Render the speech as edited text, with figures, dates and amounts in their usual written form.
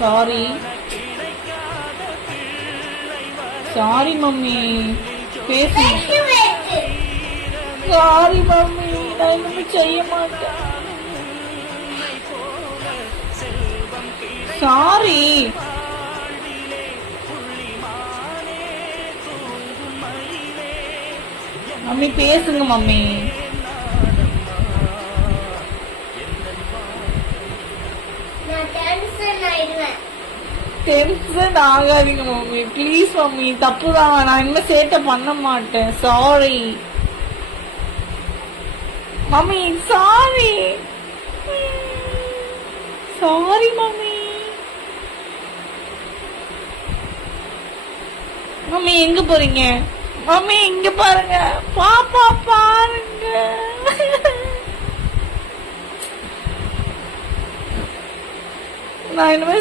Sorry sorry mummy பேசுங்க. Sorry mummy, நான் இனிமே செய்ய மாட்டேன். சாரி மம்மி, பேசுங்க மம்மி. டென்ஷன் ஆகாதீங்க மம்மி, ப்ளீஸ் மம்மி. தப்புதான், நான் இனிமே சேட்டை பண்ண மாட்டேன். Sorry mummy, sorry sorry mummy. Mummy எங்க போறீங்க? மம்மி இங்க பாருங்க, பாப்பா பாருங்க. நான் இனிமே